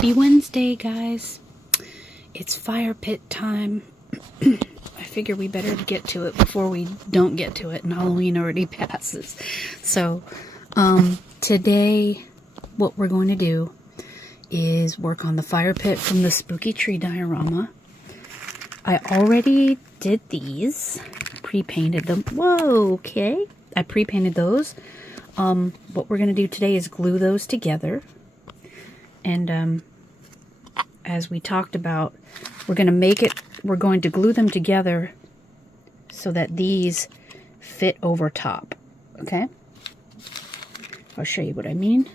Happy Wednesday, guys. It's fire pit time. I figure we better get to it before we don't get to it and Halloween already passes. So, today what we're going to do is work on the fire pit from the Spooky Tree Diorama. I already did these, pre-painted them. Whoa, okay. I pre-painted those. What we're going to do today is glue those together. And as we talked about, we're going to glue them together so that these fit over top. Okay? I'll show you what I mean.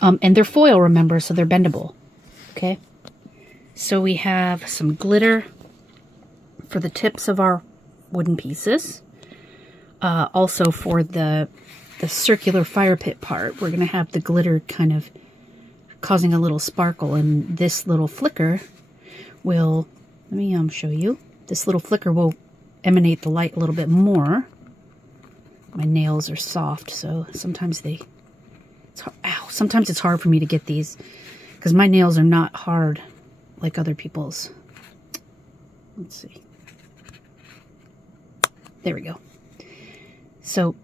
And they're foil, remember, so they're bendable. Okay? So we have some glitter for the tips of our wooden pieces. Also for the circular fire pit part, we're going to have the glitter kind of causing a little sparkle, and this little flicker will, let me show you, this little flicker will emanate the light a little bit more. My nails are soft, so sometimes sometimes it's hard for me to get these because my nails are not hard like other people's. Let's see. There we go. So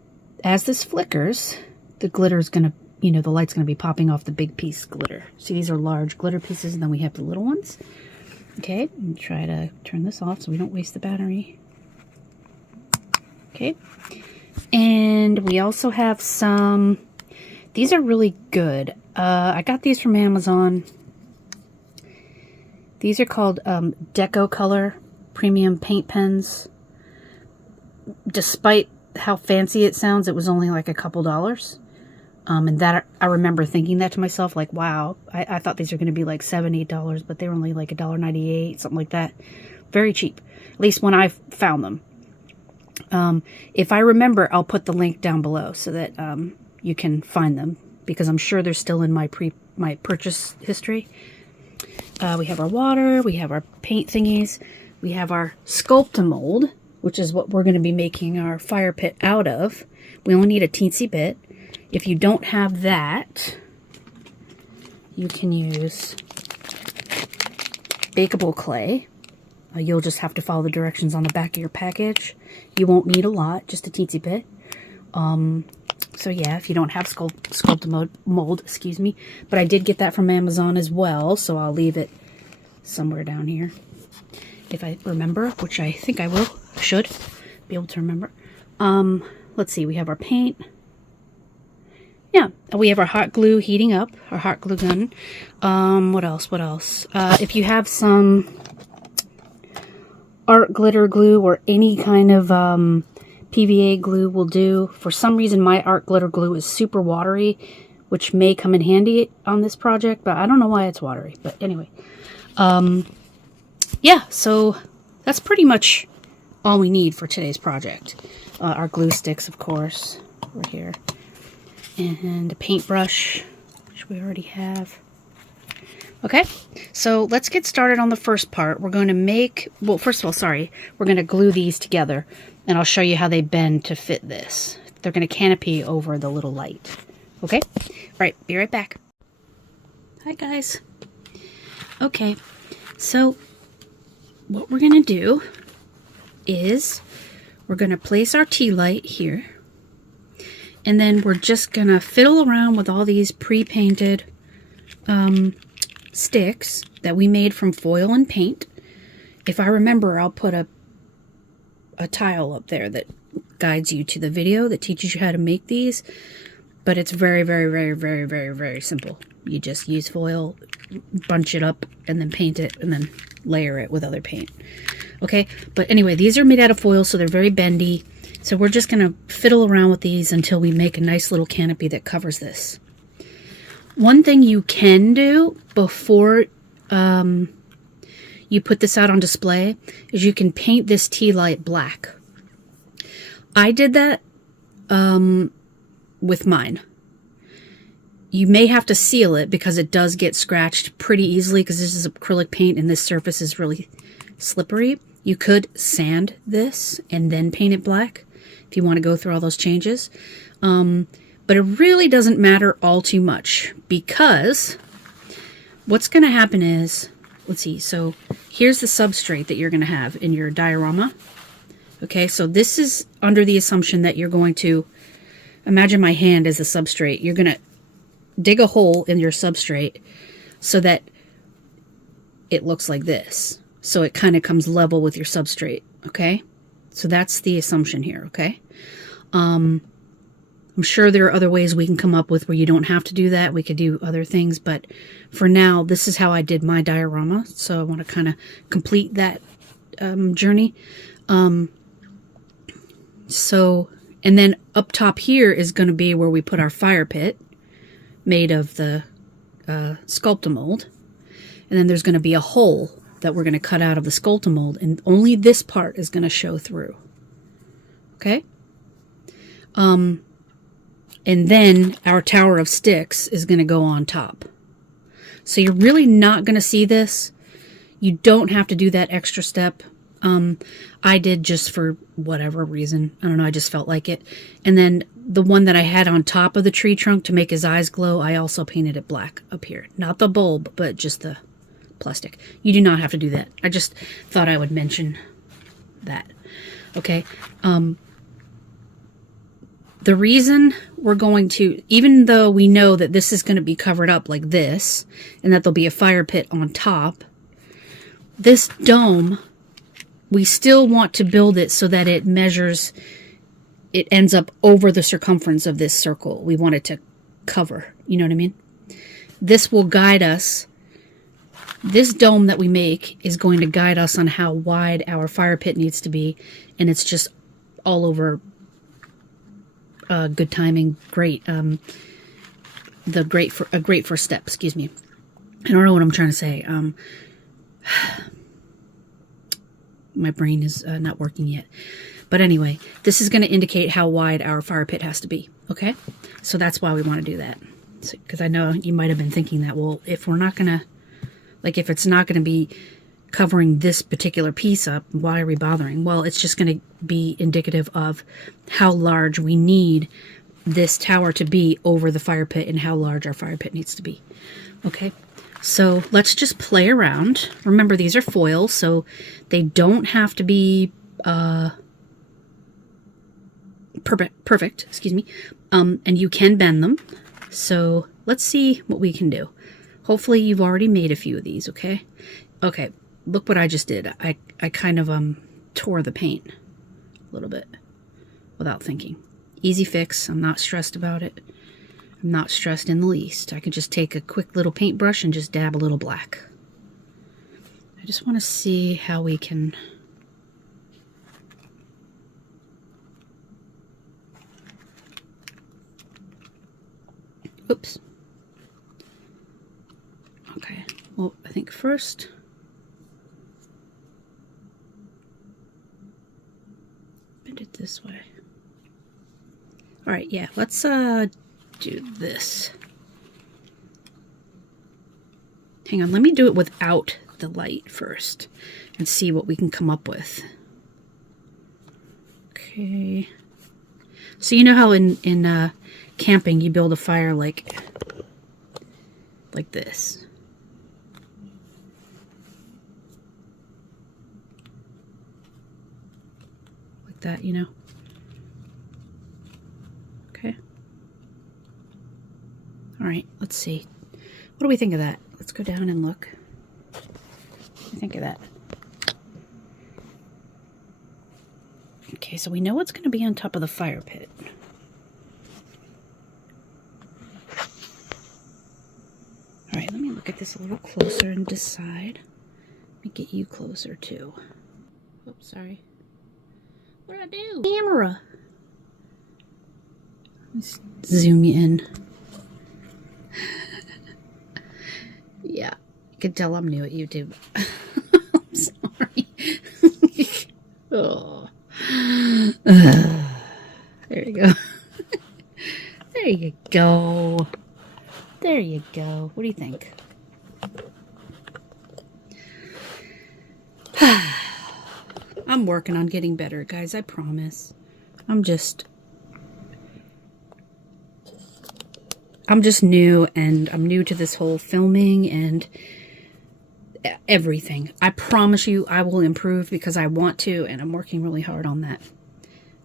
as this flickers, the glitter is going to, the light's going to be popping off the big piece glitter. See, these are large glitter pieces, and then we have the little ones. Okay, and try to turn this off so we don't waste the battery. Okay, and we also have some, these are really good. I got these from Amazon. These are called DecoColor premium paint pens. Despite how fancy it sounds, it was only like a couple dollars. And that, I remember thinking that to myself, like, wow, I thought these were going to be like $7, $8, but they were only like $1.98, something like that. Very cheap, at least when I found them. If I remember, I'll put the link down below so that you can find them, because I'm sure they're still in my purchase history. We have our water, we have our paint thingies, we have our Sculpt-A-Mold, which is what we're going to be making our fire pit out of. We only need a teensy bit. If you don't have that, you can use bakeable clay. You'll just have to follow the directions on the back of your package. You won't need a lot, just a teensy bit. So yeah, if you don't have Sculpt-A-Mold, excuse me. But I did get that from Amazon as well, so I'll leave it somewhere down here. If I remember, which I think I should be able to remember. Let's see, we have our paint. Yeah, we have our hot glue heating up, our hot glue gun. What else? If you have some art glitter glue or any kind of PVA glue will do. For some reason, my art glitter glue is super watery, which may come in handy on this project, but I don't know why it's watery. But anyway, yeah, so that's pretty much all we need for today's project. Our glue sticks, of course, over here. And a paintbrush, which we already have. Okay, so let's get started on the first part. We're going to make, well, first of all, sorry, we're going to glue these together, and I'll show you how they bend to fit this. They're going to canopy over the little light. Okay, right, be right back. Hi, guys. Okay, so what we're going to do is we're going to place our tea light here. And then we're just going to fiddle around with all these pre-painted sticks that we made from foil and paint. If I remember, I'll put a tile up there that guides you to the video that teaches you how to make these. But it's very, very, very, very, very, very simple. You just use foil, bunch it up, and then paint it, and then layer it with other paint. Okay, but anyway, these are made out of foil, so they're very bendy. So we're just going to fiddle around with these until we make a nice little canopy that covers this. One thing you can do before you put this out on display is you can paint this tea light black. I did that with mine. You may have to seal it because it does get scratched pretty easily because this is acrylic paint and this surface is really slippery. You could sand this and then paint it black if you want to go through all those changes. But it really doesn't matter all too much because what's going to happen is, let's see, so here's the substrate that you're going to have in your diorama. Okay, so this is under the assumption that you're going to, imagine my hand as a substrate. You're going to dig a hole in your substrate so that it looks like this. So it kind of comes level with your substrate, okay? So that's the assumption here, okay? I'm sure there are other ways we can come up with where you don't have to do that. We could do other things, but for now, this is how I did my diorama. So I want to kind of complete that journey. And then up top here is going to be where we put our fire pit made of the Sculptamold. And then there's going to be a hole that we're going to cut out of the Sculptamold, and only this part is going to show through. Okay? And then our tower of sticks is going to go on top. So you're really not going to see this. You don't have to do that extra step. I did just for whatever reason. I don't know, I just felt like it. And then the one that I had on top of the tree trunk to make his eyes glow, I also painted it black up here. Not the bulb, but just the plastic. You do not have to do that. I just thought I would mention that. Okay. The reason we're going to, even though we know that this is going to be covered up like this, and that there'll be a fire pit on top, this dome, we still want to build it so that it measures, it ends up over the circumference of this circle. We want it to cover, you know what I mean? This will guide us. This dome that we make is going to guide us on how wide our fire pit needs to be, and it's just all over good timing, great. A great first step, excuse me. I don't know what I'm trying to say. My brain is not working yet. But anyway, this is going to indicate how wide our fire pit has to be, okay? So that's why we want to do that. Because I know you might have been thinking that, well, if we're not going to, like if it's not going to be covering this particular piece up, why are we bothering? Well, it's just going to be indicative of how large we need this tower to be over the fire pit and how large our fire pit needs to be. Okay, so let's just play around. Remember, these are foils, so they don't have to be perfect, excuse me. And you can bend them. So let's see what we can do. Hopefully you've already made a few of these, okay? Okay, look what I just did. I kind of tore the paint a little bit without thinking. Easy fix. I'm not stressed about it. I'm not stressed in the least. I can just take a quick little paintbrush and just dab a little black. I just want to see how we can... Oops. Okay, well, I think first... bend it this way. Alright, yeah, let's do this. Hang on, let me do it without the light first and see what we can come up with. Okay. So you know how in camping you build a fire like this. Like that, you know? Okay. All right, let's see. What do we think of that? Let's go down and look. What do you think of that? Okay, so we know what's going to be on top of the fire pit. All right, let me look at this a little closer and decide. Let me get you closer too. Oops, sorry. What did I do? Camera. Let's zoom you in. Yeah, you can tell I'm new at YouTube. I'm sorry. Oh. There you go. There you go. There you go. What do you think? I'm working on getting better, guys. I promise. I'm just new, and I'm new to this whole filming and everything. I promise you I will improve because I want to, and I'm working really hard on that.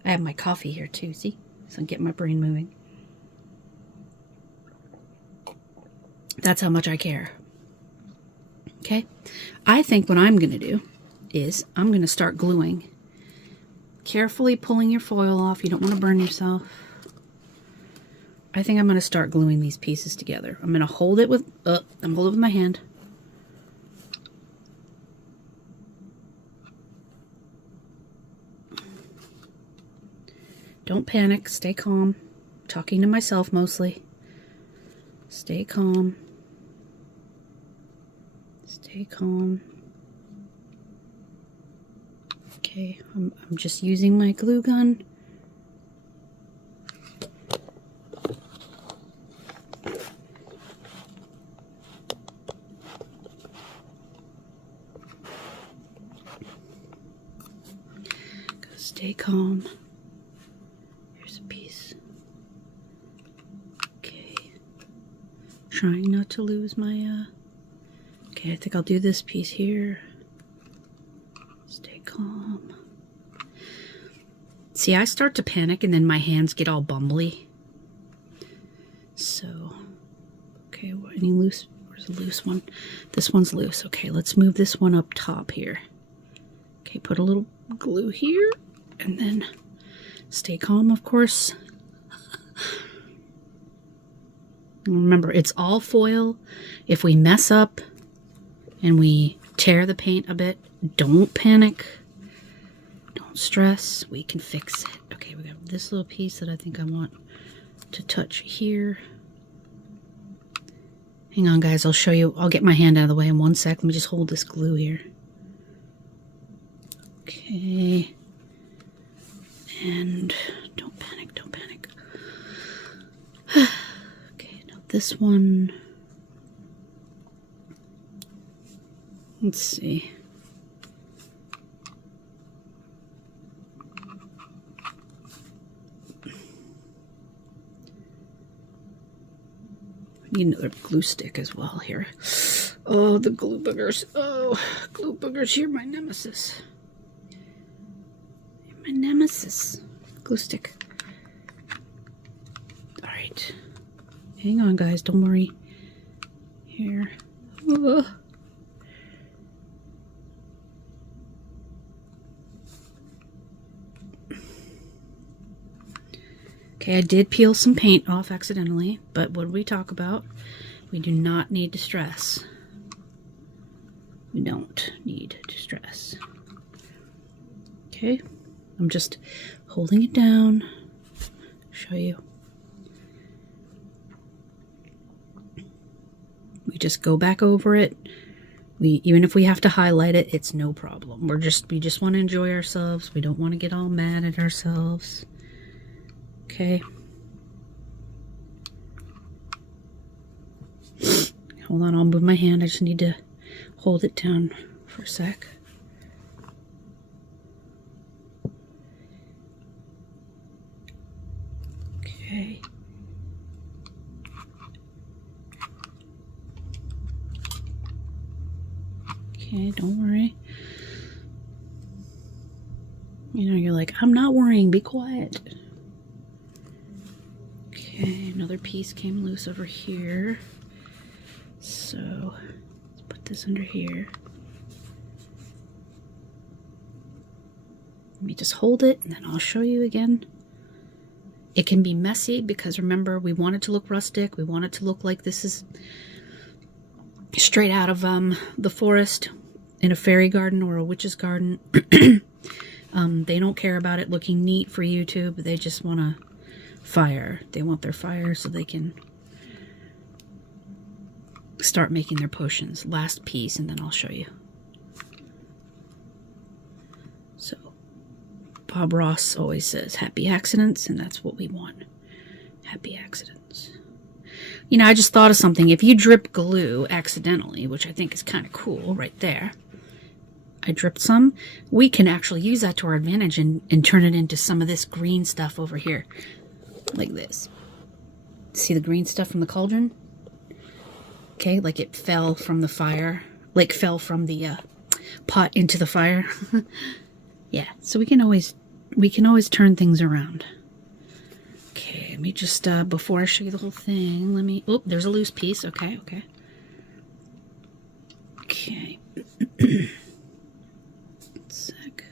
I have my coffee here too, see? So I'm getting my brain moving. That's how much I care. Okay? I think what I'm going to do is I'm going to start gluing. Carefully pulling your foil off. You don't want to burn yourself. I think I'm going to start gluing these pieces together. I'm going to hold it with, I'm holding it with my hand. Don't panic. Stay calm. I'm talking to myself mostly. Stay calm. Stay calm. Okay, I'm just using my glue gun. Stay calm. Here's a piece. Okay. Trying not to lose my, okay, I think I'll do this piece here. Stay calm. See, I start to panic and then my hands get all bumbly. So, okay, any loose? Where's the loose one? This one's loose. Okay, let's move this one up top here. Okay, put a little glue here and then stay calm, of course. Remember, it's all foil. If we mess up and we tear the paint a bit, don't panic. Don't stress. We can fix it. Okay, we got this little piece that I think I want to touch here. Hang on, guys. I'll show you. I'll get my hand out of the way in 1 sec. Let me just hold this glue here. Okay. And don't panic. Don't panic. Okay, now this one. Let's see. I need another glue stick as well here. Oh, the glue boogers. Oh, glue boogers, you're my nemesis. You're my nemesis. Glue stick. Alright. Hang on, guys. Don't worry. Here. Ugh. Okay, I did peel some paint off accidentally, but what did we talk about? We do not need to stress. We don't need to stress. Okay, I'm just holding it down. Show you. We just go back over it. Even if we have to highlight it, it's no problem. We just want to enjoy ourselves. We don't want to get all mad at ourselves. Okay. Hold on, I'll move my hand. I just need to hold it down for a sec. Okay. Okay, don't worry. You know, you're like, I'm not worrying, be quiet. Okay, another piece came loose over here. So, let's put this under here. Let me just hold it and then I'll show you again. It can be messy because remember, we want it to look rustic. We want it to look like this is straight out of the forest in a fairy garden or a witch's garden. They don't care about it looking neat for YouTube. They just want to fire. They want their fire so they can start making their potions. Last piece and then I'll show you. So Bob Ross always says happy accidents, and that's what we want. Happy accidents. You know, I just thought of something. If you drip glue accidentally, which I think is kind of cool right there, I dripped some, we can actually use that to our advantage and turn it into some of this green stuff over here. Like this. See the green stuff from the cauldron? Okay, like it fell from the fire. Like fell from the pot into the fire. Yeah, so we can always turn things around. Okay, let me just, before I show you the whole thing, let me, oh, there's a loose piece. Okay, okay. Okay. Sec.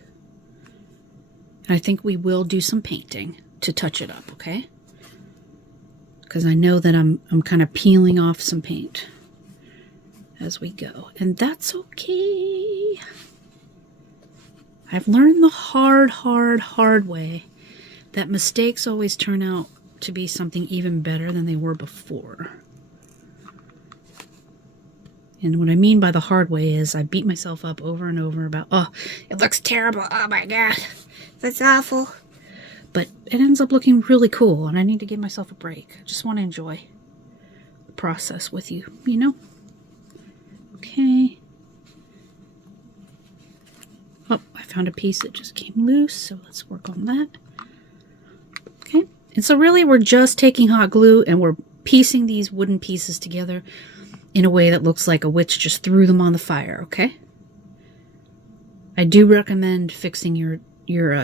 I think we will do some painting to touch it up, okay? Because I know that I'm kind of peeling off some paint as we go, and that's okay. I've learned the hard way that mistakes always turn out to be something even better than they were before. And what I mean by the hard way is I beat myself up over and over about, oh, it looks terrible. Oh my God, that's awful. But it ends up looking really cool, and I need to give myself a break. I just want to enjoy the process with you, you know? Okay. Oh, I found a piece that just came loose, so let's work on that. Okay. And so really we're just taking hot glue and we're piecing these wooden pieces together in a way that looks like a witch just threw them on the fire, okay? I do recommend fixing your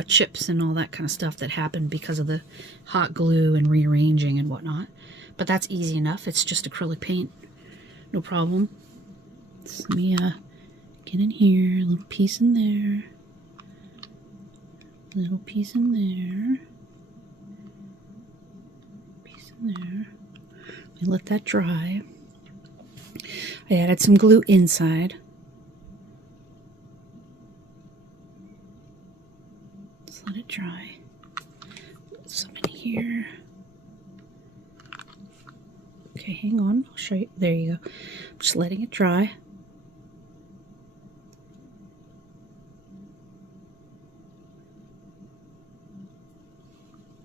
chips and all that kind of stuff that happened because of the hot glue and rearranging and whatnot. But that's easy enough. It's just acrylic paint. No problem. So let me get in here. A little piece in there. Little piece in there. Piece in there. Let me let that dry. I added some glue inside. Let's let it dry. Put some in here. Okay, hang on. I'll show you. There you go. I'm just letting it dry.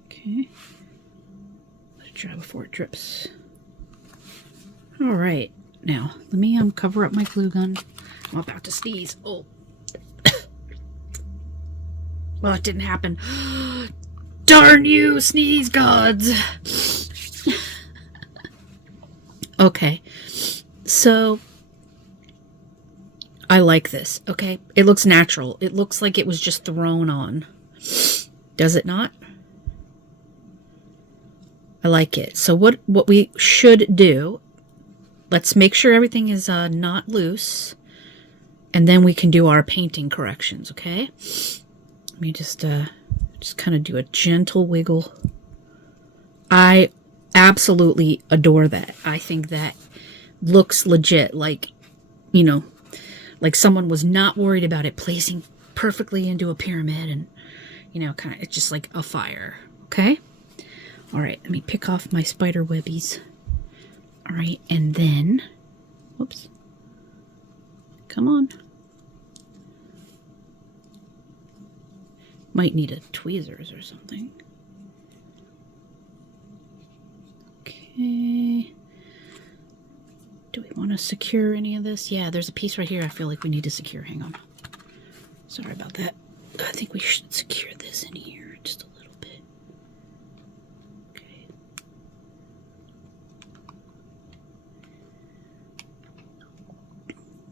Okay. Let it dry before it drips. All right. Now, let me cover up my glue gun. I'm about to sneeze. Oh. Well, it didn't happen. Darn you, sneeze gods. Okay. So, I like this, okay? It looks natural. It looks like it was just thrown on. Does it not? I like it. So what we should do, let's make sure everything is not loose, and then we can do our painting corrections, okay? Let me just kind of do a gentle wiggle. I absolutely adore that. I think that looks legit, like, you know, like someone was not worried about it placing perfectly into a pyramid, and, you know, kind of, it's just like a fire, okay? All right, let me pick off my spider webbies. All right, and then, whoops, come on. Might need a tweezers or something. Okay. Do we want to secure any of this? Yeah, there's a piece right here I feel like we need to secure. Hang on. Sorry about that. I think we should secure this in here just a little bit. Okay.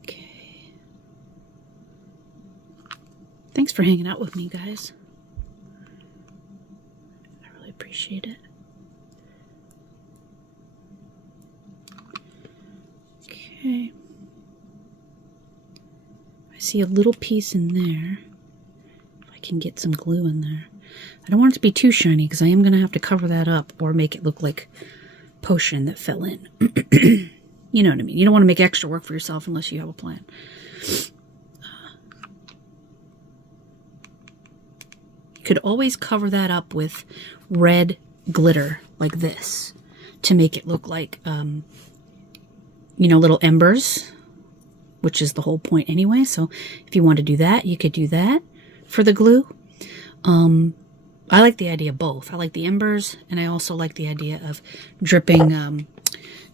Okay. Thanks for hanging out with me, guys. I really appreciate it. Okay. I see a little piece in there. If I can get some glue in there. I don't want it to be too shiny because I am going to have to cover that up or make it look like potion that fell in. You know what I mean? You don't want to make extra work for yourself unless you have a plan. You could always cover that up with red glitter like this to make it look like, you know, little embers, which is the whole point anyway. So if you want to do that, you could do that for the glue. I like the idea of both. I like the embers, and I also like the idea of dripping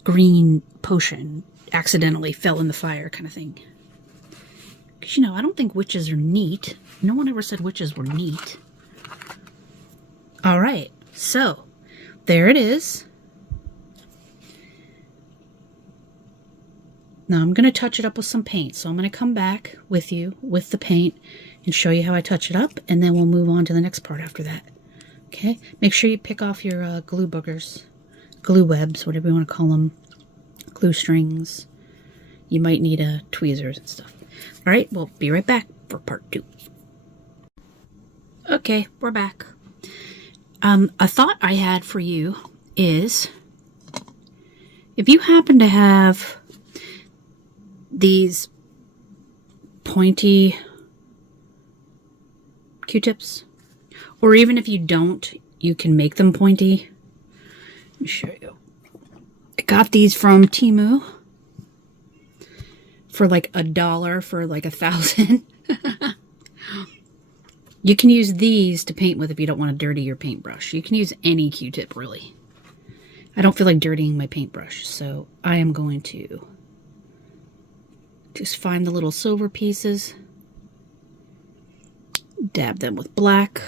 green potion accidentally fell in the fire kind of thing. Because, you know, I don't think witches are neat. No one ever said witches were neat. All right, so there it is. Now I'm going to touch it up with some paint. So I'm going to come back with you with the paint and show you how I touch it up, and then we'll move on to the next part after that. Okay? Make sure you pick off your glue boogers, glue webs, whatever you want to call them, glue strings. You might need tweezers and stuff. All right, we'll be right back for part 2. Okay, we're back. A thought I had for you is, if you happen to have these pointy Q-tips, or even if you don't, you can make them pointy. Let me show you. I got these from Temu for like $1 for like 1,000. You can use these to paint with if you don't want to dirty your paintbrush. You can use any Q-tip, really. I don't feel like dirtying my paintbrush, so I am going to just find the little silver pieces, dab them with black,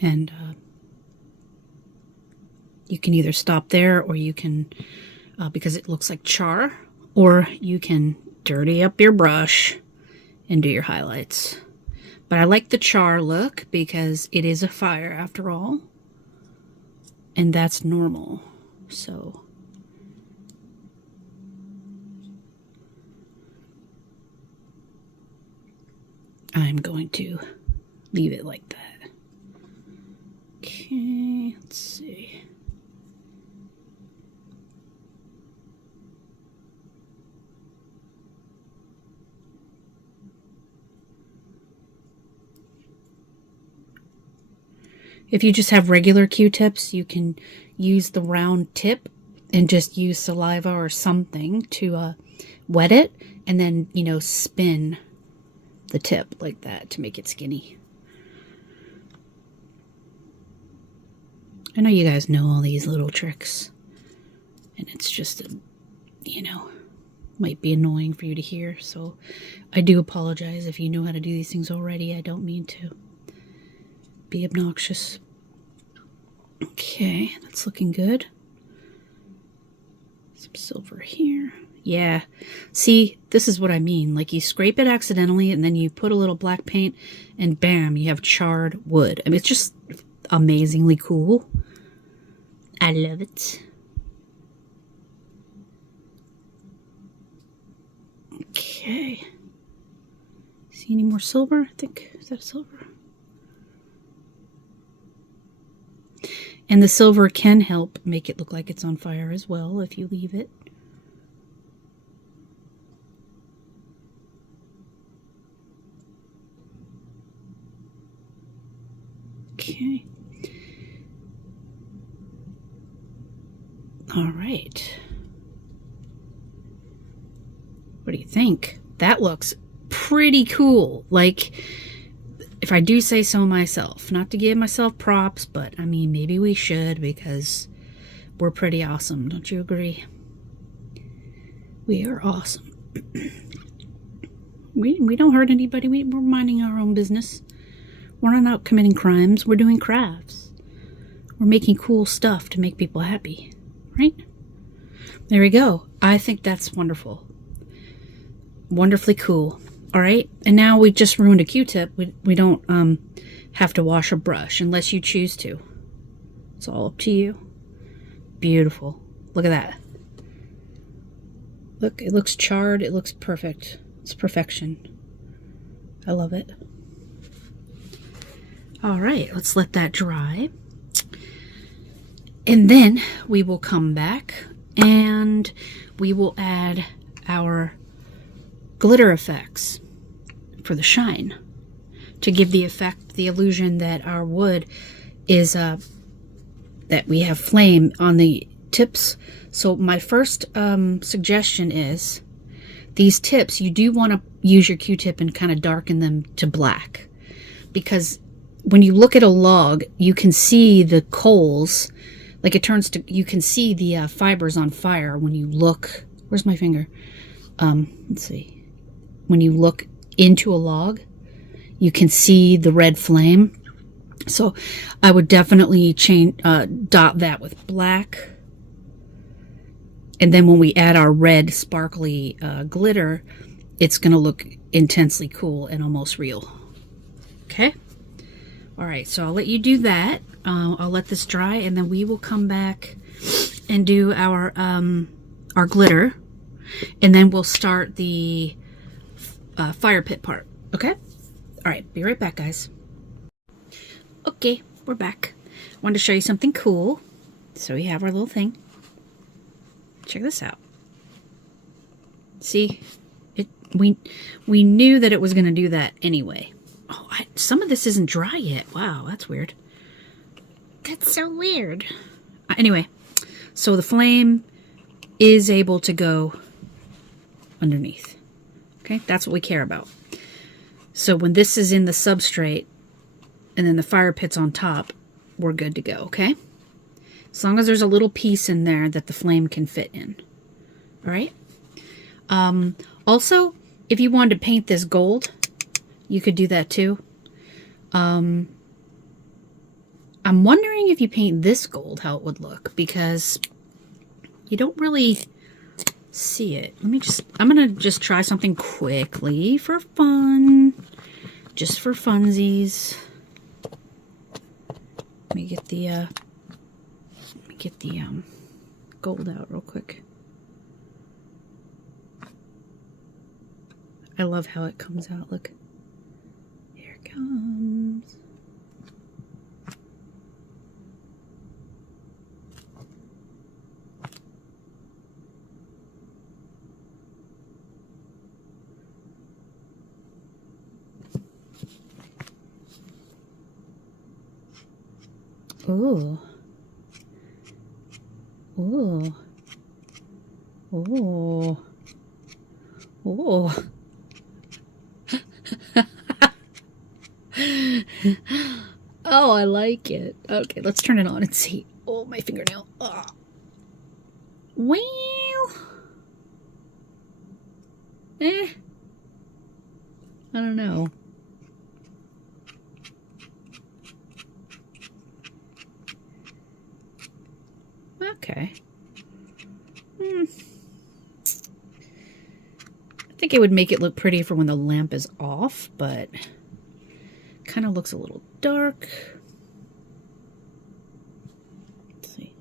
and you can either stop there, or you can, because it looks like char, or you can dirty up your brush and do your highlights. But I like the char look because it is a fire after all, and that's normal. So I'm going to leave it like that. Okay, let's see. If you just have regular Q-tips, you can use the round tip and just use saliva or something to wet it, and then, you know, spin the tip like that to make it skinny. I know you guys know all these little tricks, and it's just, you know, might be annoying for you to hear, so I do apologize if you know how to do these things already. I don't mean to be obnoxious. Okay, that's looking good. Some silver here. Yeah, see, this is what I mean. Like, you scrape it accidentally, and then you put a little black paint, and bam, you have charred wood. I mean, it's just amazingly cool. I love it. Okay. See any more silver? I think, is that silver? And the silver can help make it look like it's on fire as well if you leave it. Okay. All right. What do you think? That looks pretty cool. Like, if I do say so myself, not to give myself props, but I mean, maybe we should, because we're pretty awesome. Don't you agree? We are awesome. we don't hurt anybody. We're minding our own business. We're not out committing crimes. We're doing crafts. We're making cool stuff to make people happy, right? There we go. I think that's wonderful. Wonderfully cool. All right, and now we just ruined a Q-tip. We don't have to wash a brush unless you choose to. It's all up to you. Beautiful. Look at that. Look, it looks charred. It looks perfect. It's perfection. I love it. All right, let's let that dry. And then we will come back and we will add our glitter effects for the shine to give the effect, the illusion that our wood is that we have flame on the tips. So my first suggestion is these tips, you do want to use your Q-tip and kind of darken them to black, because when you look at a log, you can see the coals, like it turns to, you can see the fibers on fire when you look. Where's my finger? Let's see. When you look into a log, you can see the red flame. So I would definitely change, dot that with black. And then when we add our red sparkly glitter, it's going to look intensely cool and almost real. Okay? All right, so I'll let you do that. I'll let this dry, and then we will come back and do our glitter. And then we'll start the fire pit part. Okay? All right, be right back, guys. Okay, we're back. I wanted to show you something cool. So we have our little thing. Check this out. See, we knew that it was going to do that anyway. Oh, some of this isn't dry yet. Wow, that's weird. That's so weird. Anyway, so the flame is able to go underneath. Okay, that's what we care about. So when this is in the substrate and then the fire pit's on top, we're good to go, okay? As long as there's a little piece in there that the flame can fit in. All right? Also, if you wanted to paint this gold, you could do that too. I'm wondering if you paint this gold, how it would look, because you don't really see it. I'm gonna just try something quickly for fun. Just for funsies. Let me get the gold out real quick. I love how it comes out. Look. Here it comes. Ooh. Ooh. Ooh. Ooh. Oh, I like it. Okay, let's turn it on and see. Oh, my fingernail. Oh. Well. I don't know. Okay. I think it would make it look pretty for when the lamp is off, but kind of looks a little dark. Let's see.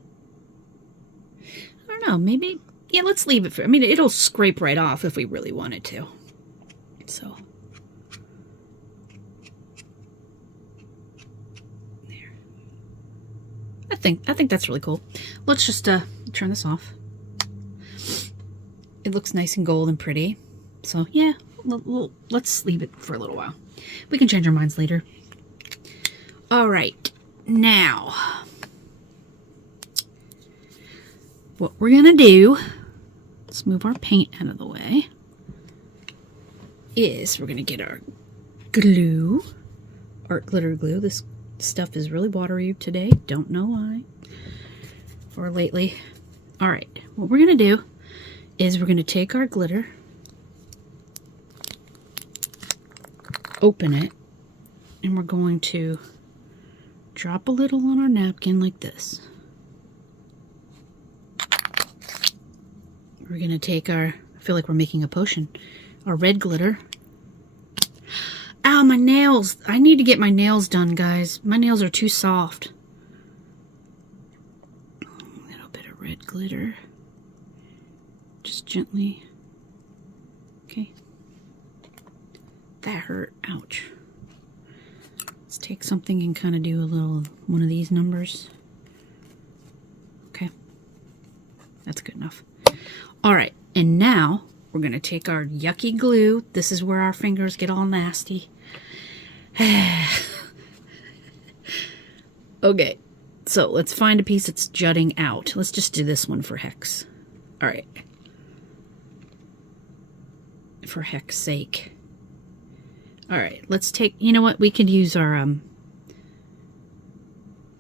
I don't know, maybe, yeah, let's leave it for, I mean, it'll scrape right off if we really wanted to. So. There. I think that's really cool. Let's just turn this off. It looks nice and gold and pretty. So, yeah, let's leave it for a little while. We can change our minds later. All right, now, what we're going to do, let's move our paint out of the way, is we're going to get our glue, art glitter glue. This stuff is really watery today. Don't know why. Or lately. All right, what we're going to do is we're going to take our glitter, open it, and we're going to drop a little on our napkin like this. We're going to take our, I feel like we're making a potion, our red glitter. Ow, my nails! I need to get my nails done, guys. My nails are too soft. A little bit of red glitter. Just gently. Okay. That hurt. Ouch. Let's take something and kind of do a little one of these numbers. Okay. That's good enough. All right. And now we're going to take our yucky glue. This is where our fingers get all nasty. Okay. So let's find a piece that's jutting out. Let's just do this one for hex. All right. For heck's sake. All right, let's take, you know what, we could use our,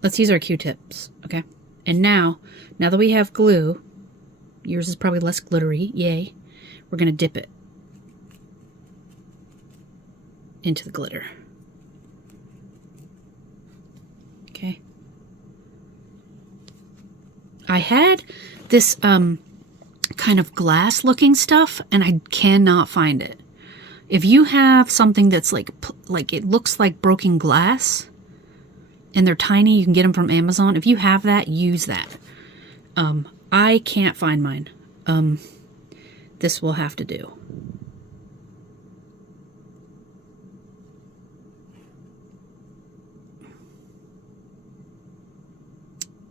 let's use our Q-tips, okay? And now that we have glue, yours is probably less glittery, yay, we're going to dip it. into the glitter. Okay. I had this kind of glass looking stuff and I cannot find it. If you have something that's like it looks like broken glass and they're tiny, you can get them from Amazon. If you have that, use that. I can't find mine. This will have to do.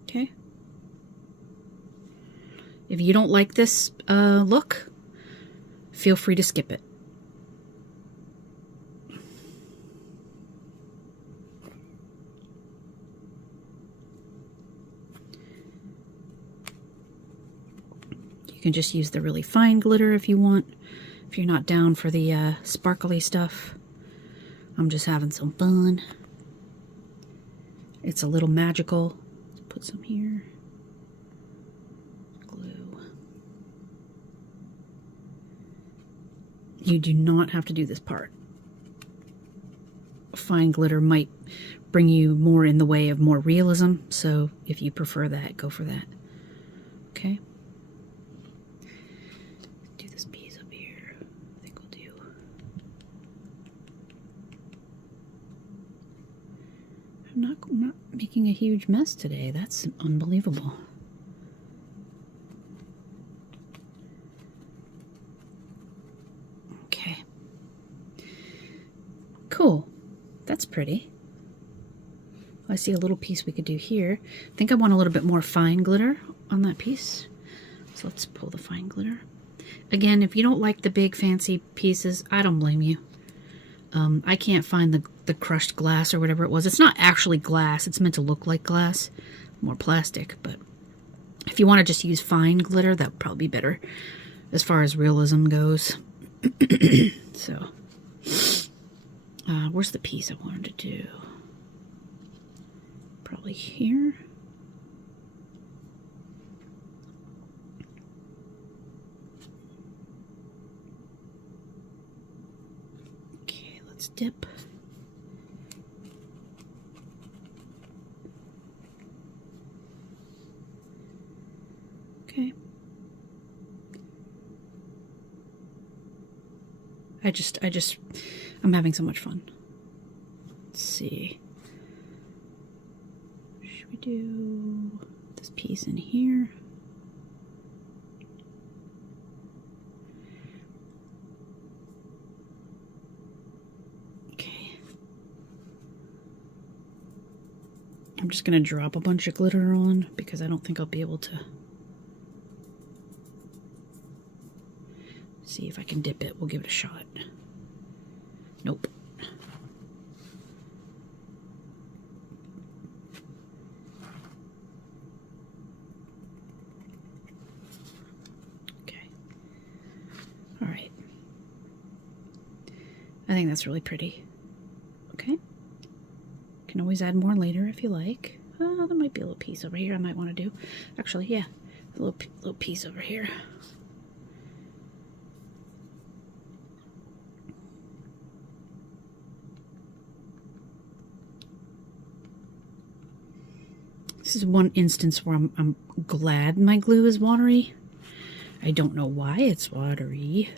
Okay. If you don't like this look, feel free to skip it. You can just use the really fine glitter if you want, if you're not down for the sparkly stuff. I'm just having some fun. It's a little magical. Let's put some here. Glue. You do not have to do this part. Fine glitter might bring you more in the way of more realism, so if you prefer that, go for that. Okay. Do this piece up here. I think we'll do. I'm not making a huge mess today. That's unbelievable. Okay. Cool. That's pretty. I see a little piece we could do here. I think I want a little bit more fine glitter on that piece. So let's pull the fine glitter. Again, if you don't like the big fancy pieces, I don't blame you. I can't find the crushed glass or whatever it was. It's not actually glass. It's meant to look like glass. More plastic. But if you want to just use fine glitter, that would probably be better as far as realism goes. So, where's the piece I wanted to do? Probably here. Okay, let's dip. Okay. I'm having so much fun. Let's see. Should we do this piece in here? Okay. I'm just going to drop a bunch of glitter on because I don't think I'll be able to see if I can dip it. We'll give it a shot. Nope. Okay. All right. I think that's really pretty. Okay. Can always add more later if you like. There might be a little piece over here I might want to do. Actually, yeah, a little piece over here. This is one instance where I'm glad my glue is watery. I don't know why it's watery.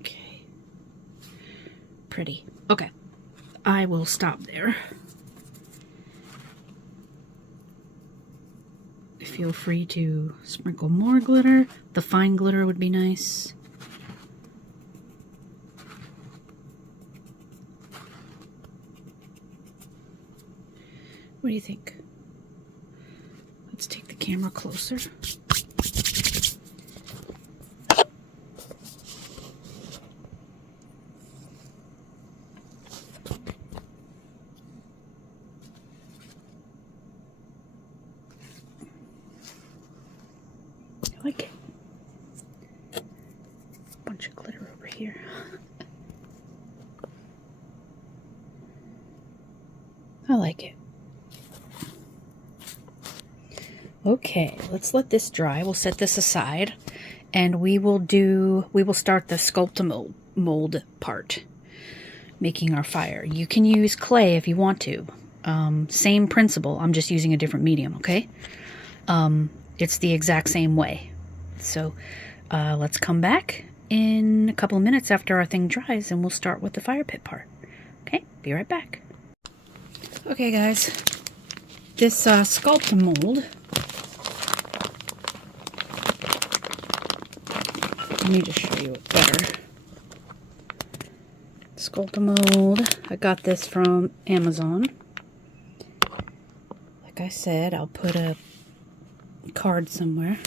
Okay. Pretty. Okay. I will stop there. Feel free to sprinkle more glitter. The fine glitter would be nice. What do you think? Let's take the camera closer. I like it. A bunch of glitter over here. I like it. Okay, let's let this dry. We'll set this aside, and we will start the sculpt mold part, making our fire. You can use clay if you want to. Same principle. I'm just using a different medium, okay? It's the exact same way. So let's come back in a couple of minutes after our thing dries, and we'll start with the fire pit part. Okay, be right back. Okay, guys, this sculpt mold, let me just show you it better. Sculpt mold, I got this from Amazon. Like I said, I'll put a card somewhere,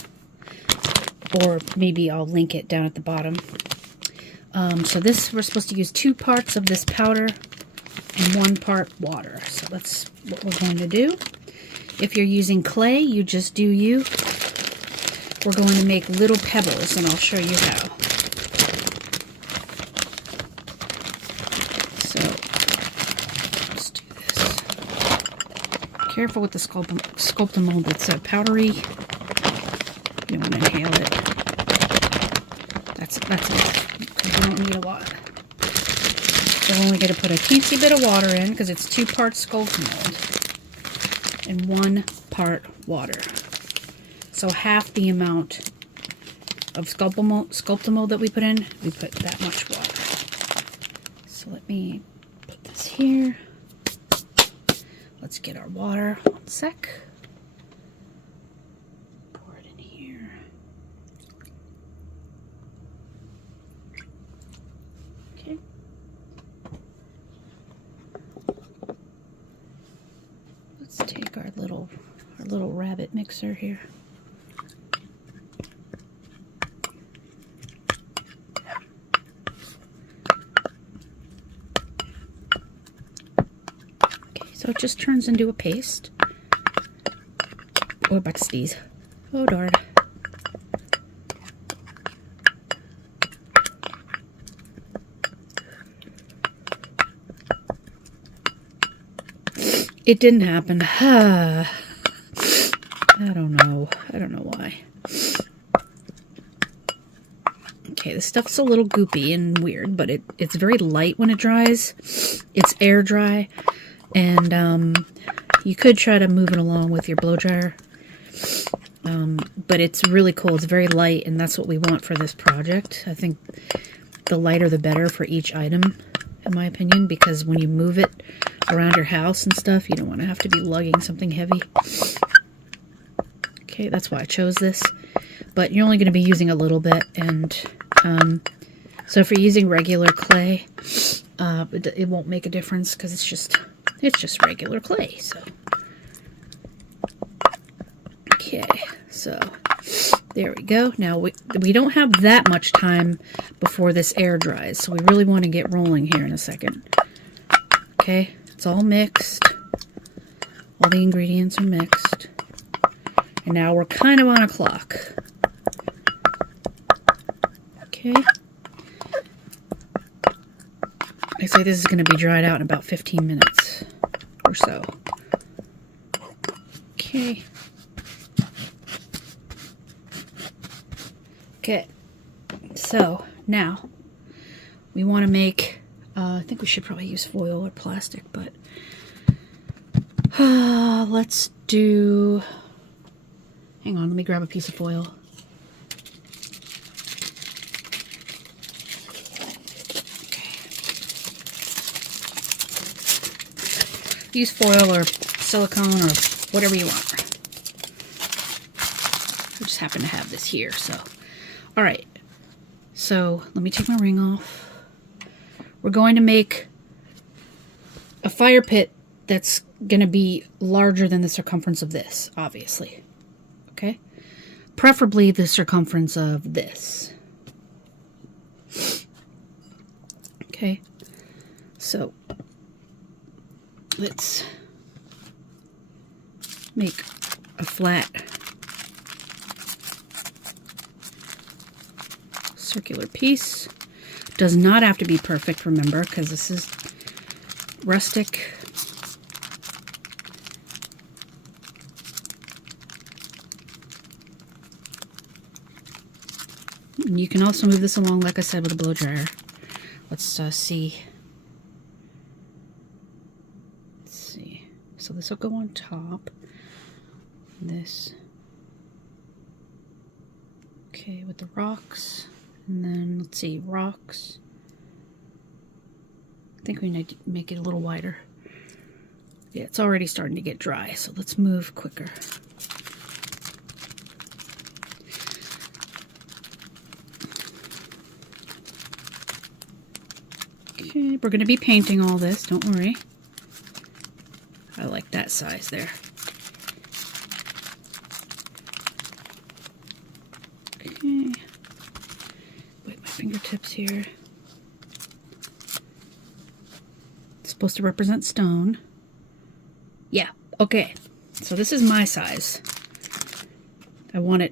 or maybe I'll link it down at the bottom. So this, we're supposed to use 2 parts of this powder and 1 part water. So that's what we're going to do. If you're using clay, you just do you. We're going to make little pebbles, and I'll show you how. So let's do this. Careful with the sculpt mold. It's powdery. You don't want to inhale it. That's enough. You don't need a lot. So we're only going to put a teensy bit of water in because it's 2 parts sculpt mold and 1 part water. So half the amount of sculpt mold that we put in, we put that much water. So let me put this here. Let's get our water. 1 sec. Pour it in here. Okay. Let's take our little rabbit mixer here. So it just turns into a paste. Oh, about to sneeze. Oh, darn. It didn't happen. I don't know. I don't know why. Okay, this stuff's a little goopy and weird, but it's very light when it dries. It's air dry. And you could try to move it along with your blow dryer, but it's really cool. It's very light, and that's what we want for this project. I think the lighter the better for each item, in my opinion, because when you move it around your house and stuff, you don't want to have to be lugging something heavy. Okay, that's why I chose this, but you're only going to be using a little bit, and so if you're using regular clay, it won't make a difference because it's just regular clay. So okay, so there we go. Now we don't have that much time before this air dries, so we really want to get rolling here in a second. Okay, it's all mixed. All the ingredients are mixed, and now we're kind of on a clock. Okay. I say this is going to be dried out in about 15 minutes or so. Okay. Okay. So now we want to make, I think we should probably use foil or plastic, but let's do, hang on, let me grab a piece of foil. Use foil or silicone or whatever you want. I just happen to have this here, so. Alright, so let me take my ring off. We're going to make a fire pit that's going to be larger than the circumference of this, obviously. Okay? Preferably the circumference of this. Okay? So let's make a flat circular piece. Does not have to be perfect, remember, because this is rustic. And you can also move this along, like I said, with a blow dryer. Let's see. Let's see. So this will go on top. This. Okay, with the rocks. And then, let's see, rocks. I think we need to make it a little wider. Yeah, it's already starting to get dry, so let's move quicker. Okay, we're going to be painting all this, don't worry. I like that size there. Okay. Wait, my fingertips here. It's supposed to represent stone. Yeah, okay. So this is my size. I want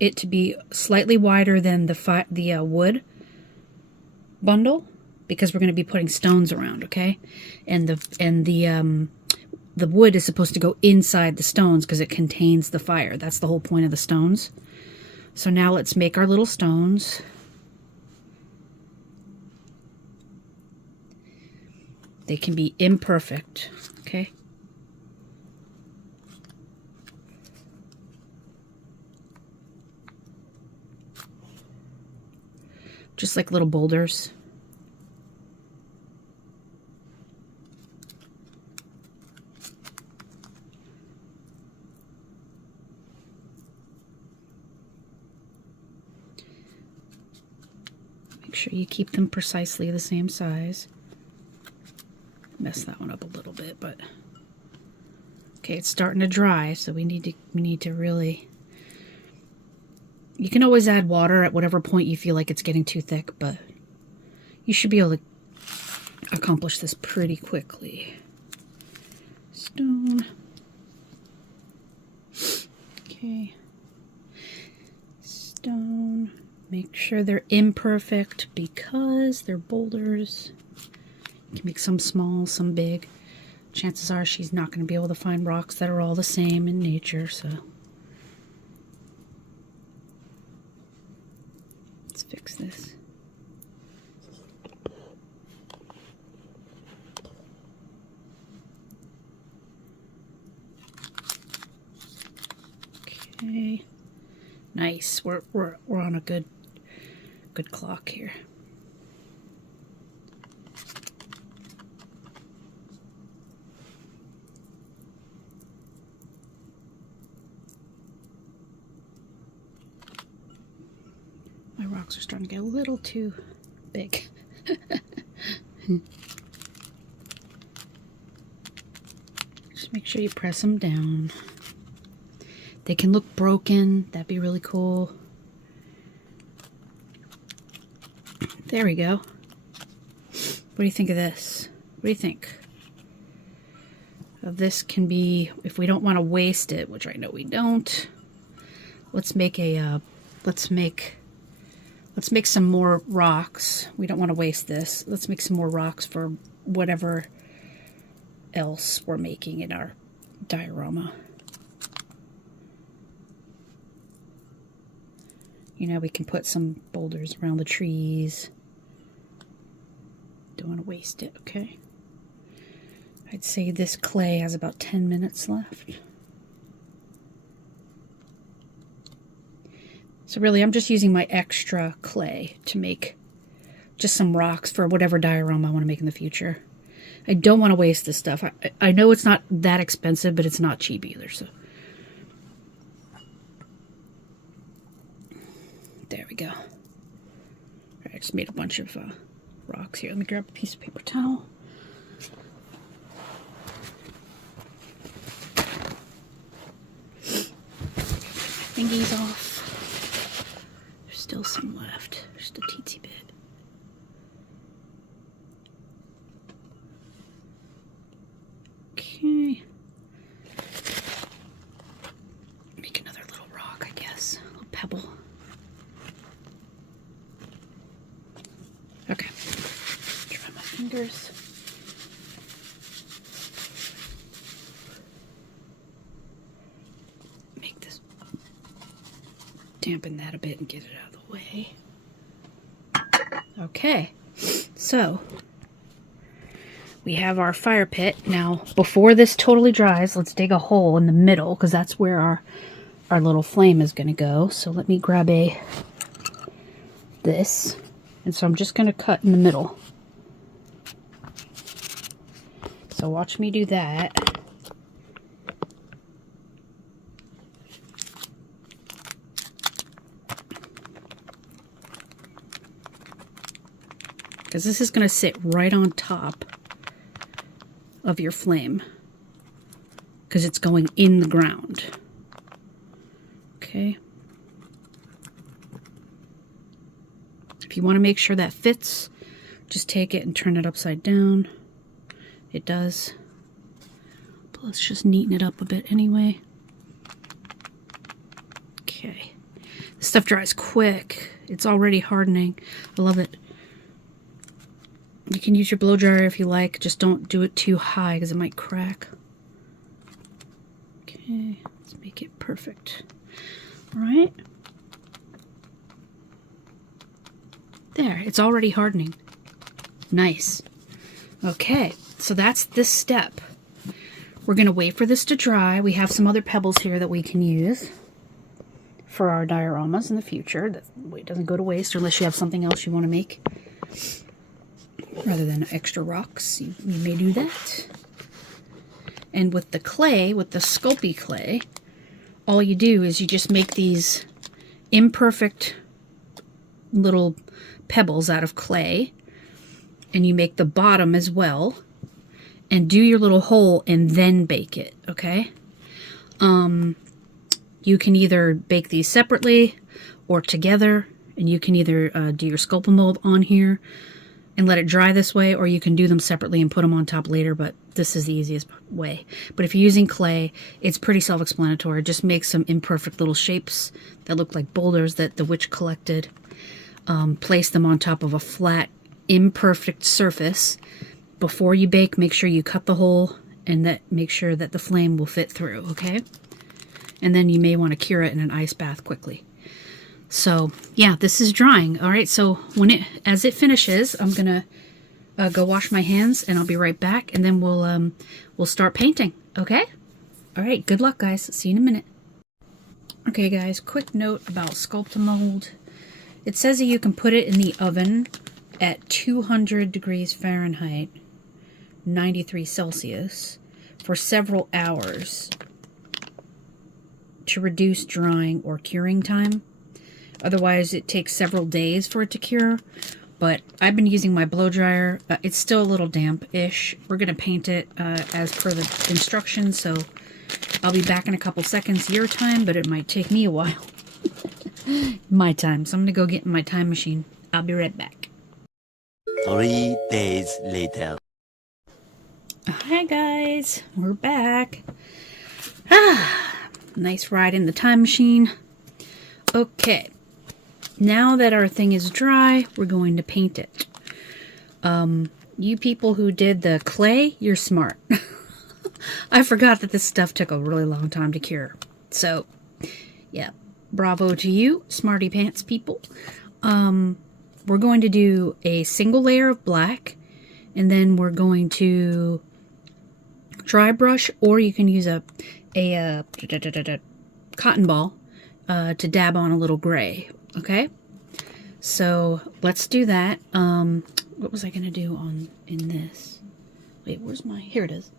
it to be slightly wider than the wood bundle, because we're going to be putting stones around, okay? And the wood is supposed to go inside the stones because it contains the fire. That's the whole point of the stones. So now let's make our little stones. They can be imperfect, okay? Just like little boulders. Make sure you keep them precisely the same size. Mess that one up a little bit, but okay, it's starting to dry, so we need to really. You can always add water at whatever point you feel like it's getting too thick, but you should be able to accomplish this pretty quickly. Stone. Okay. Stone. Make sure they're imperfect because they're boulders. You can make some small, some big. Chances are she's not going to be able to find rocks that are all the same in nature, so let's fix this. Okay. Nice. We're on a good clock here. My rocks are starting to get a little too big. Just make sure you press them down. They can look broken. That'd be really cool. There we go. What do you think of this? What do you think? This can be, if we don't want to waste it, which I know we don't, let's make a, let's make some more rocks. We don't want to waste this. Let's make some more rocks for whatever else we're making in our diorama. You know, we can put some boulders around the trees. Don't want to waste it, okay? I'd say this clay has about 10 minutes left. So really, I'm just using my extra clay to make just some rocks for whatever diorama I want to make in the future. I don't want to waste this stuff. I know it's not that expensive, but it's not cheap either, so. There we go. All right, I just made a bunch of rocks here. Let me grab a piece of paper towel. Thingies off. There's still some left. Just a teensy bit. Okay. Make another little rock, I guess. A little pebble. Okay. Try my fingers. Make this. dampen that a bit and get it out of the way. Okay, so we have our fire pit. Now, before this totally dries, let's dig a hole in the middle, because that's where our little flame is going to go. So let me grab this. And so I'm just going to cut in the middle. So watch me do that. Because this is going to sit right on top of your flame. Because it's going in the ground. Okay. If you want to make sure that fits, just take it and turn it upside down. It does. But let's just neaten it up a bit anyway. Okay. This stuff dries quick. It's already hardening. I love it. You can use your blow dryer if you like. Just don't do it too high because it might crack. Okay. Let's make it perfect. All right. There. It's already hardening. Nice. Okay. So that's this step. We're going to wait for this to dry. We have some other pebbles here that we can use for our dioramas in the future. That way it doesn't go to waste, unless you have something else you want to make. Rather than extra rocks, you may do that. And with the clay, with the Sculpey clay, all you do is you just make these imperfect little pebbles out of clay. And you make the bottom as well. And do your little hole and then bake it, okay? You can either bake these separately or together. And you can either do your sculpin mold on here and let it dry this way, or you can do them separately and put them on top later, but this is the easiest way. But if you're using clay, it's pretty self-explanatory. Just make some imperfect little shapes that look like boulders that the witch collected. Place them on top of a flat, imperfect surface. Before you bake, make sure you cut the hole and make sure that the flame will fit through, okay? And then you may want to cure it in an ice bath quickly. So, yeah, this is drying. All right, so as it finishes, I'm going to go wash my hands, and I'll be right back, and then we'll start painting, okay? All right, good luck, guys. See you in a minute. Okay, guys, quick note about Sculptamold. It says that you can put it in the oven at 200 degrees Fahrenheit, 93 Celsius, for several hours to reduce drying or curing time. Otherwise, it takes several days for it to cure. But I've been using my blow dryer. It's still a little damp-ish. We're going to paint it as per the instructions, so I'll be back in a couple seconds your time, but it might take me a while. My time. So I'm going to go get in my time machine. I'll be right back. 3 days later. Hi, guys. We're back. Nice ride in the time machine. Okay. Now that our thing is dry, we're going to paint it. You people who did the clay, you're smart. I forgot that this stuff took a really long time to cure. So, yeah, bravo to you, smarty pants people. We're going to do a single layer of black, and then we're going to dry brush, or you can use a cotton ball to dab on a little gray. Okay, so let's do that. What was I gonna do in this? Wait, where's my? Here it is.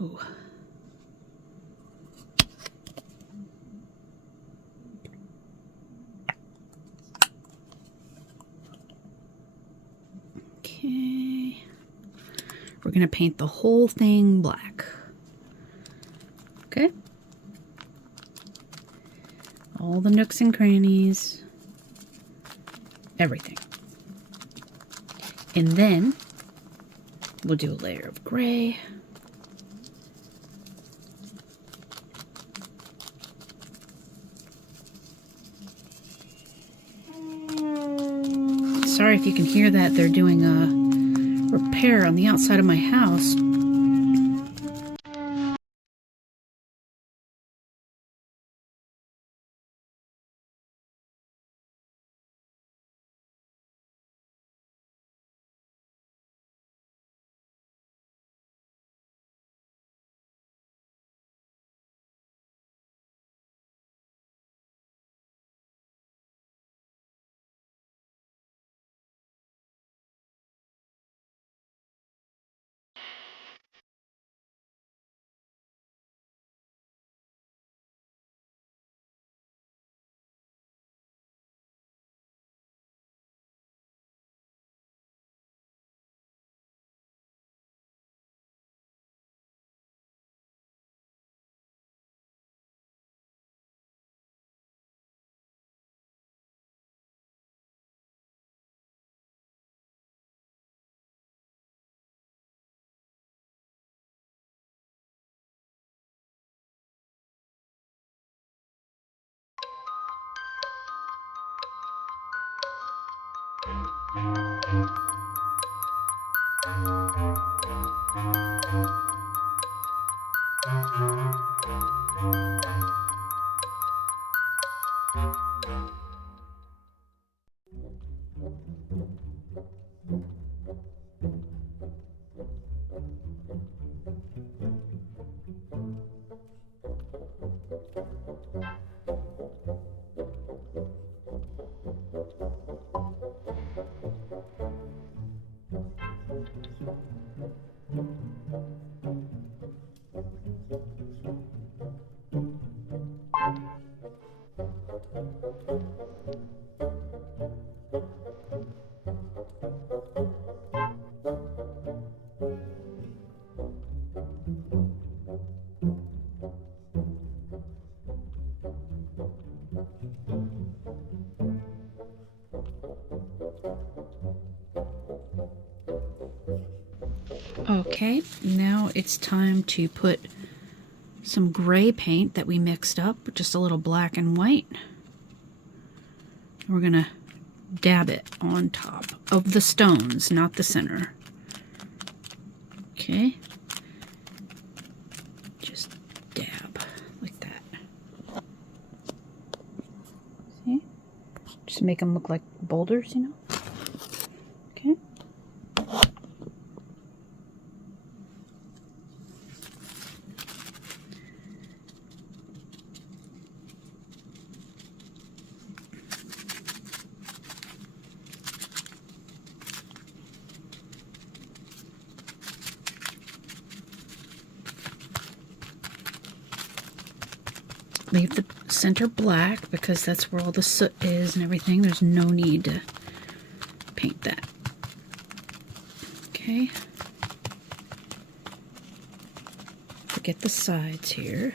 Ooh. Okay, we're gonna paint the whole thing black. Okay. All the nooks and crannies. Everything. And then we'll do a layer of gray. Sorry if you can hear that. They're doing a repair on the outside of my house. Okay, now it's time to put some gray paint that we mixed up, just a little black and white. We're gonna dab it on top of the stones, not the center. Okay, just dab like that. See? Just make them look like boulders, you know? Okay. Leave the center black because that's where all the soot is and everything. There's no need to paint that. Okay. Forget the sides here.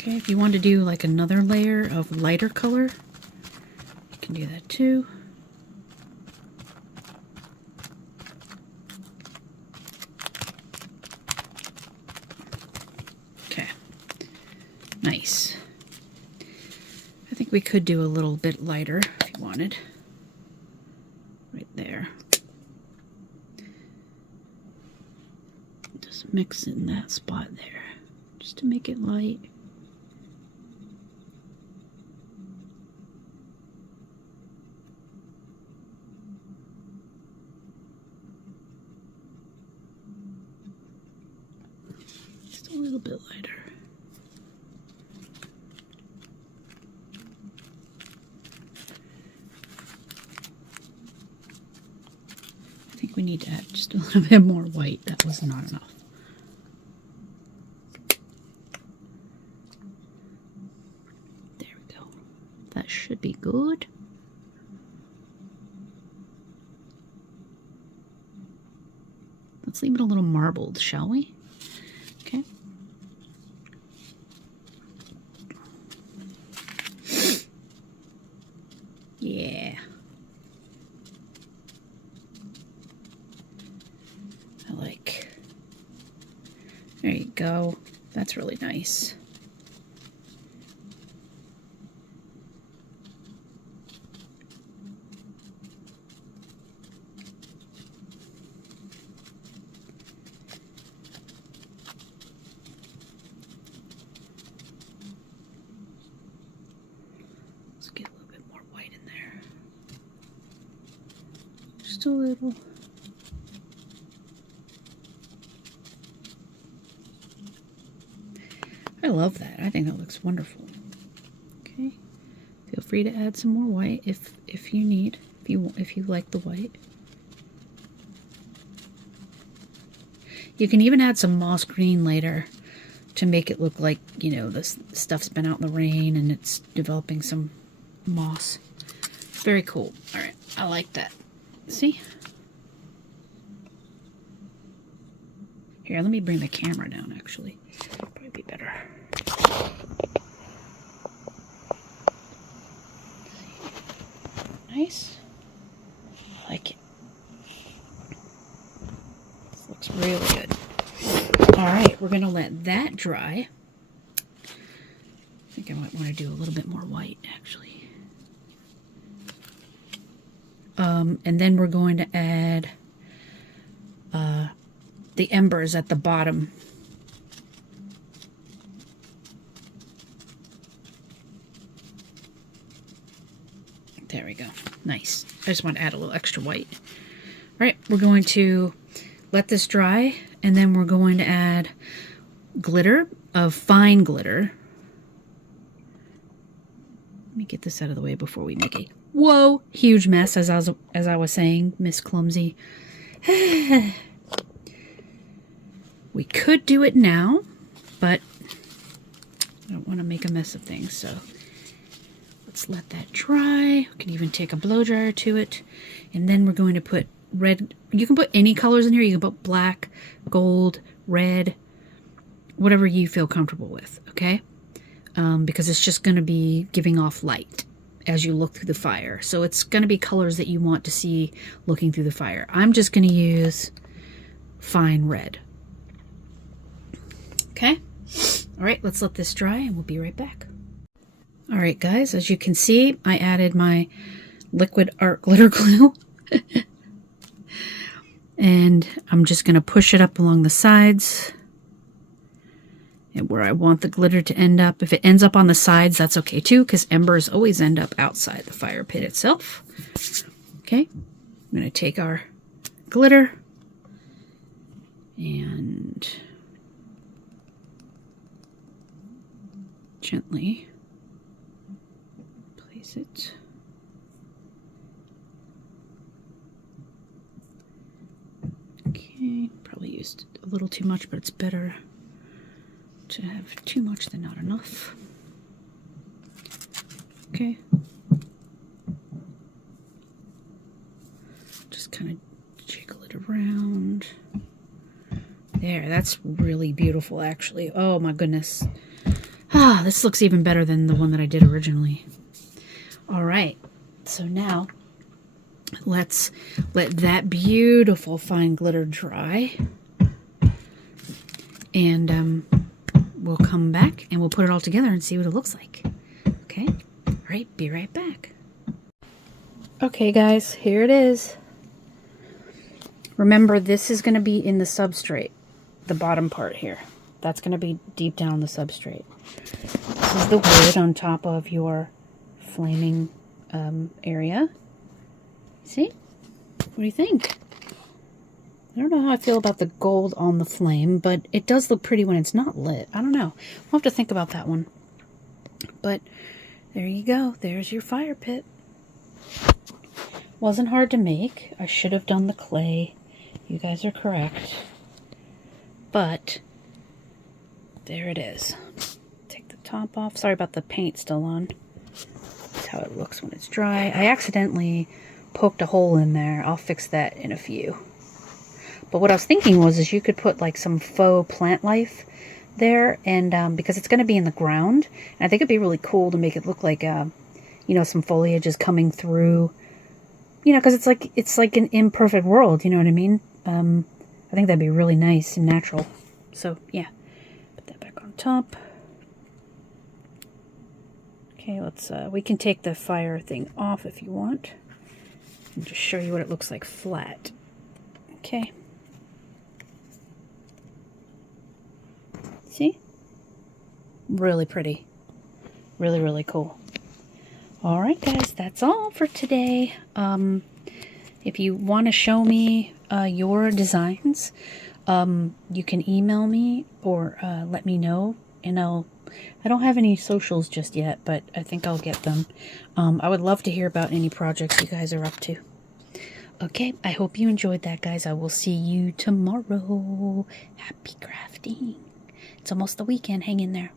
Okay, if you want to do like another layer of lighter color, you can do that too. Okay, nice. I think we could do a little bit lighter if you wanted. Right there. Just mix in that spot there, just to make it light. A little bit lighter. I think we need to add just a little bit more white. That was not enough. There we go. That should be good. Let's leave it a little marbled, shall we? Okay. Yeah. I like. There you go. That's really nice. Let's get a little bit more white in there. Just a little. I love that. I think that looks wonderful. Okay. Feel free to add some more white if you need, if you like the white. You can even add some moss green later to make it look like, you know, this stuff's been out in the rain and it's developing some moss. Very cool. All right, I like that. See? Here, let me bring the camera down, actually. Probably be better. nice? I like it. This looks really good. Alright, we're going to let that dry. I think I might want to do a little bit more white, actually. And then we're going to add the embers at the bottom. There we go. Nice. I just want to add a little extra white. All right, we're going to let this dry, and then we're going to add glitter, of fine glitter. Let me get this out of the way before we make a huge mess, as I was saying, Miss Clumsy. We could do it now, but I don't want to make a mess of things, so let's let that dry. We can even take a blow dryer to it, and then we're going to put red. You can put any colors in here. You can put black, gold, red, whatever you feel comfortable with, okay? Because it's just going to be giving off light as you look through the fire. So it's going to be colors that you want to see looking through the fire. I'm just going to use fine red. Okay? All right, let's let this dry and we'll be right back. All right, guys, as you can see, I added my liquid art glitter glue. And I'm just going to push it up along the sides and where I want the glitter to end up. If it ends up on the sides, that's okay too, because embers always end up outside the fire pit itself. Okay, I'm going to take our glitter and gently place it. Okay, probably used a little too much, but it's better to have too much than not enough. Okay. Just kind of jiggle it around. There, that's really beautiful, actually. Oh my goodness. Ah, this looks even better than the one that I did originally. All right, so now let's let that beautiful fine glitter dry. And we'll come back and we'll put it all together and see what it looks like. Okay? All right, be right back. Okay, guys, here it is. Remember, this is going to be in the substrate, the bottom part here. That's going to be deep down the substrate. This is the wood on top of your flaming area. See? What do you think? I don't know how I feel about the gold on the flame, but it does look pretty when it's not lit. I don't know. We'll have to think about that one. But there you go. There's your fire pit. Wasn't hard to make. I should have done the clay. You guys are correct. But there it is. Take the top off. Sorry about the paint still on. That's how it looks when it's dry. I accidentally poked a hole in there. I'll fix that in a few. But what I was thinking is you could put like some faux plant life there, and because it's going to be in the ground, and I think it'd be really cool to make it look like you know, some foliage is coming through, you know, because it's like an imperfect world, you know what I mean? I think that'd be really nice and natural. So yeah, put that back on top. Okay, let's we can take the fire thing off if you want and just show you what it looks like flat. Okay. See? Really pretty. Really, really cool. Alright guys, that's all for today. If you want to show me your designs, you can email me or let me know, and I don't have any socials just yet, but I think I'll get them. I would love to hear about any projects you guys are up to. Okay, I hope you enjoyed that, guys. I will see you tomorrow. Happy crafting. It's almost the weekend. Hang in there.